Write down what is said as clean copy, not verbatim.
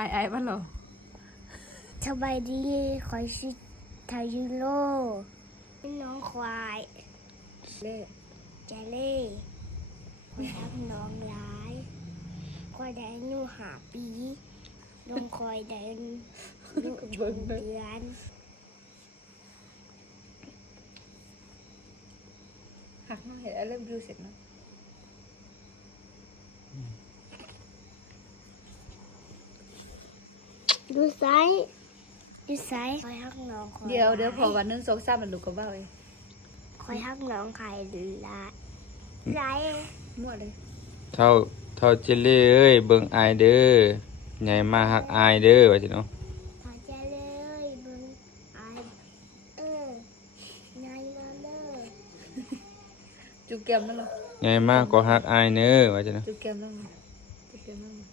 ายไอ้บ้านเหรอสบายดีคอยชื่อทายุโรน้องควายเล่เจเล่คอยทักน้องร้ายคอยได้อายุ5 ปีน้องคอยได้อายุ1 เดือน หักมาเห็นเริ่มดูเสร็จแล้ว ดูไซส์คอยทักน้องคอย เดี๋ยวพอวันนึง2-3มันลูกก็เบ้าเอง คอยทักน้องใครร้ายมั่วเลย เท่าเจเล่เอ้ยเบิ่งอายเด้อใหญ่มาฮักอายเด้อว่าจิเนาะ พาเจเล่มึงไอนายมาเลย จุกแก้มนั่นเหรอ ใหญ่มากก็ฮักอายเด้อว่าจิเนาะ จุกแก้มนั่นเหรอจุกแก้มนั่นเหรอ